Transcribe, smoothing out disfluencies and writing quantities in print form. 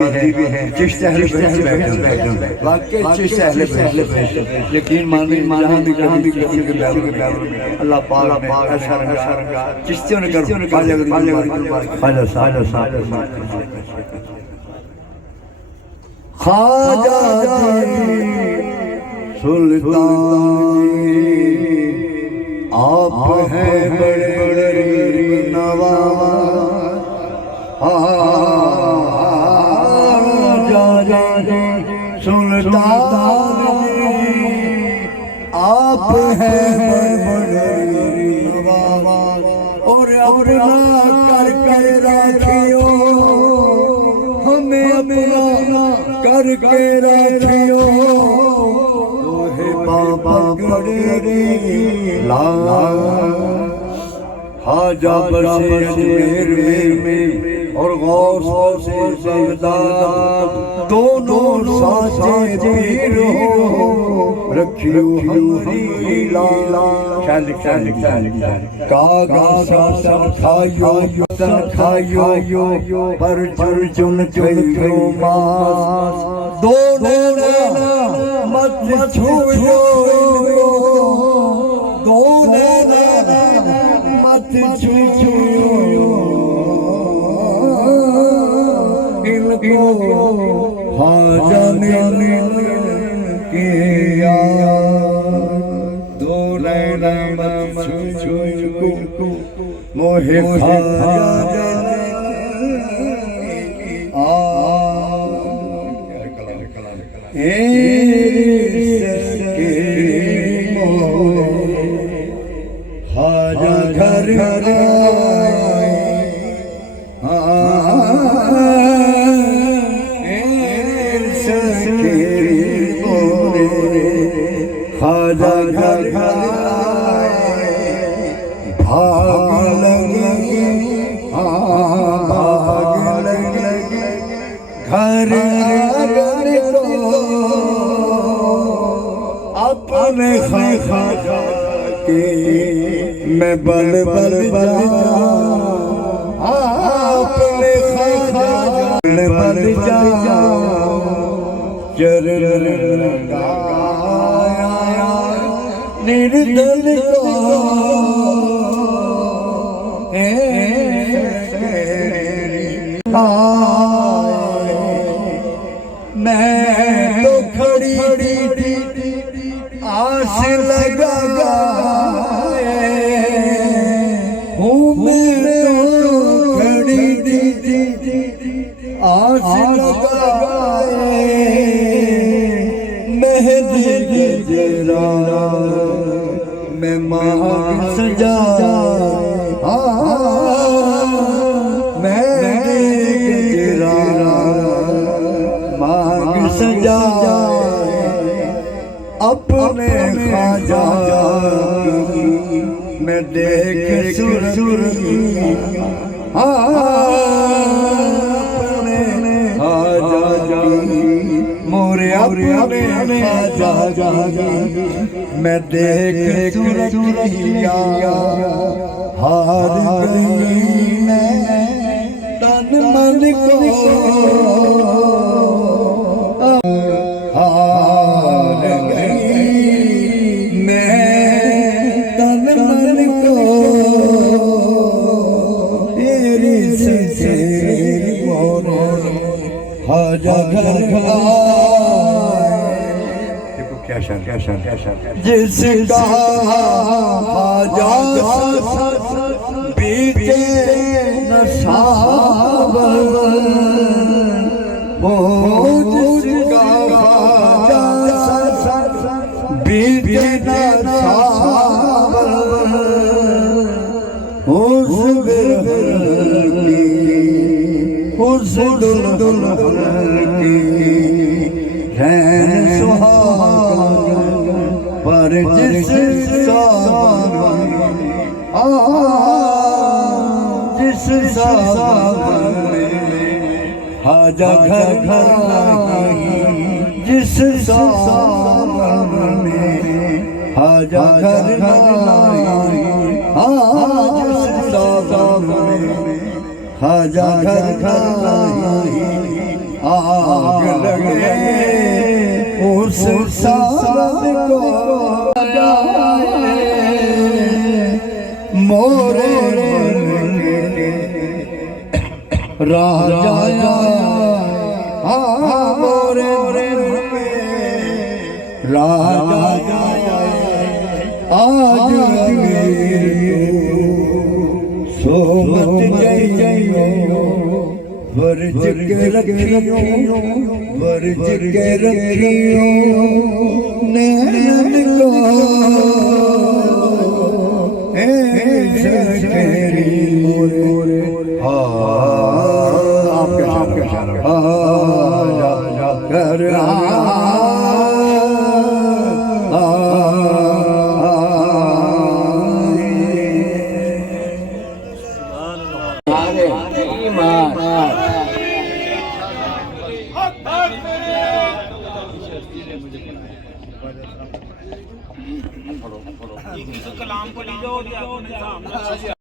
भी है चिश्त अहले बैत वाकई चिश्त अहले बैत यकीन मानिए जहाँ भी किसी के बैलों में अल्लाह पाक ने ऐसा रंगा चिश्तियों ने कर ख्वाजा सुल्तान आप हैं बड़े नवाज सुल्तान आप हैं बड़े नवाज और अपना कर राखियो हमें अपना करके राखियो तोहे बाबा बड़े हाजा बसे अजमेर में और गौस से बगदाद दोनों साचे पीर हो रखियो हमारी लाला कागज खाइयो पर चुन खाइयो मास दोनों मत छुइयो दोनों मत छुइयो जाने किया दो नैना मत छुइयो मोहे घर खाजा घर भाग लगे भाग लगे घर अपने खा के मैं बल अपने बल जा चरण निर्दल मैं तो खड़ी आस लगा हूँ मैं तो खड़ी आस लगा मेहंदी जरा मैं मांग सजा मेहंदी जरा मांग सजा अपने ख्वाजा मैं देख सुर अपने ख्वाजा मोरे अपने ख्वाजा मैं देख सुरतिया हार गई मैं तन मन को हार गई मैं तन मन को तेरी से हाजा घर जिसका हाजा बीते नशावर वो जिसका हाजा बीते नशावर उस दुल्हन की पर जिस हाजा घर जिस हाजा घर हाजा घर आग लगे उस सारद को जाए मोरे राजा मोरे राजा आज सोमत जइयो वर्ज के रखियो वर्ज के रखियो नैन को ए सकेरी मोरे आपके शरण कर कलाम पढ़ी जाओ